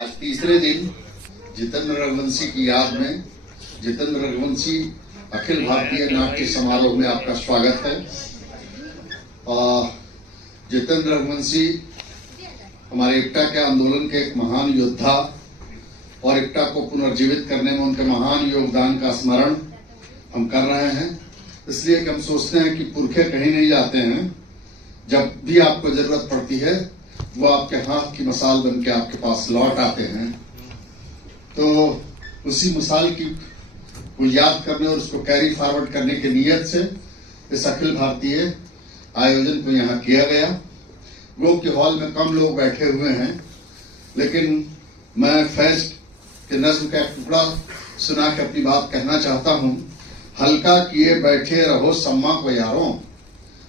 आज तीसरे दिन जितेंद्र रघुवंशी की याद में जितेंद्र रघुवंशी अखिल भारतीय नाट्य समारोह में आपका स्वागत है। जितेंद्र रघुवंशी हमारे इक्टा के आंदोलन के एक महान योद्धा और इक्टा को पुनर्जीवित करने में उनके महान योगदान का स्मरण हम कर रहे हैं। इसलिए कि हम सोचते हैं कि पुरखे कहीं नहीं जाते हैं, जब भी आपको जरूरत पड़ती है वो आपके हाथ की मिसाल बन के आपके पास लौट आते हैं। तो उसी मिसाल की को याद करने और उसको कैरी फॉरवर्ड करने की नीयत से इस अखिल भारतीय आयोजन को यहाँ किया गया। वो के हॉल में कम लोग बैठे हुए हैं, लेकिन मैं फैज के नज्म का एक टुकड़ा सुना के अपनी बात कहना चाहता हूँ। हल्का किए बैठे रहो सम्मा को यारों,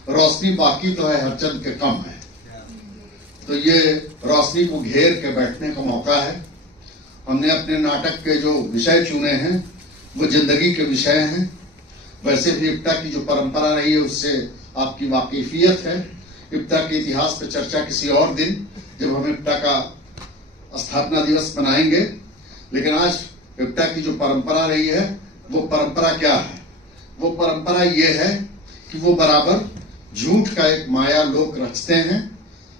रोशनी बाकी तो है हर चंद के कम है। तो ये रोशनी को घेर के बैठने का मौका है। हमने अपने नाटक के जो विषय चुने हैं वो जिंदगी के विषय हैं। वैसे भी इप्टा की जो परंपरा रही है उससे आपकी वाकिफियत है। इप्टा के इतिहास पर चर्चा किसी और दिन, जब हम इप्टा का स्थापना दिवस मनाएंगे। लेकिन आज इप्टा की जो परंपरा रही है वो परंपरा क्या है? वो परंपरा ये है कि वो बराबर झूठ का एक माया लोक रचते हैं।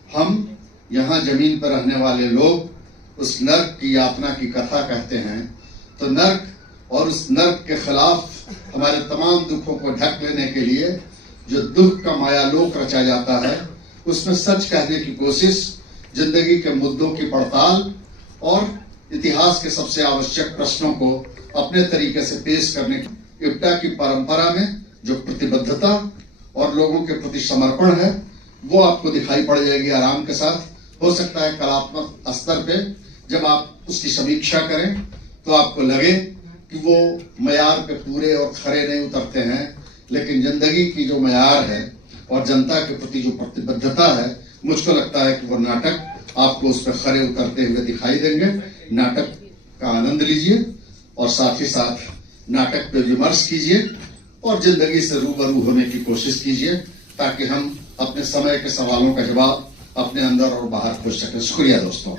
हम यहाँ जमीन पर रहने वाले लोग उस नर्क की यातना की कथा कहते हैं। तो नर्क और उस नर्क के खिलाफ हमारे तमाम दुखों को ढक लेने के लिए जो दुख का मायालोक रचा जाता है, उसमें सच कहने की कोशिश, जिंदगी के मुद्दों की पड़ताल और इतिहास के सबसे आवश्यक प्रश्नों को अपने तरीके से पेश करने की इप्टा की परंपरा में जो प्रतिबद्धता और लोगों के प्रति समर्पण है वो आपको दिखाई पड़ जाएगी आराम के साथ। हो सकता है कलात्मक स्तर पे जब आप उसकी समीक्षा करें तो आपको लगे कि वो मयार पे पूरे और खरे नहीं उतरते हैं, लेकिन जिंदगी की जो मयार है और जनता के प्रति जो प्रतिबद्धता है, मुझको लगता है कि वो नाटक आपको उस पर खरे उतरते हुए दिखाई देंगे। नाटक का आनंद लीजिए और साथ ही साथ नाटक पे विमर्श कीजिए और जिंदगी से रूबरू होने की कोशिश कीजिए, ताकि हम अपने समय के सवालों का जवाब अपने अंदर और बाहर खोज सकें। शुक्रिया दोस्तों।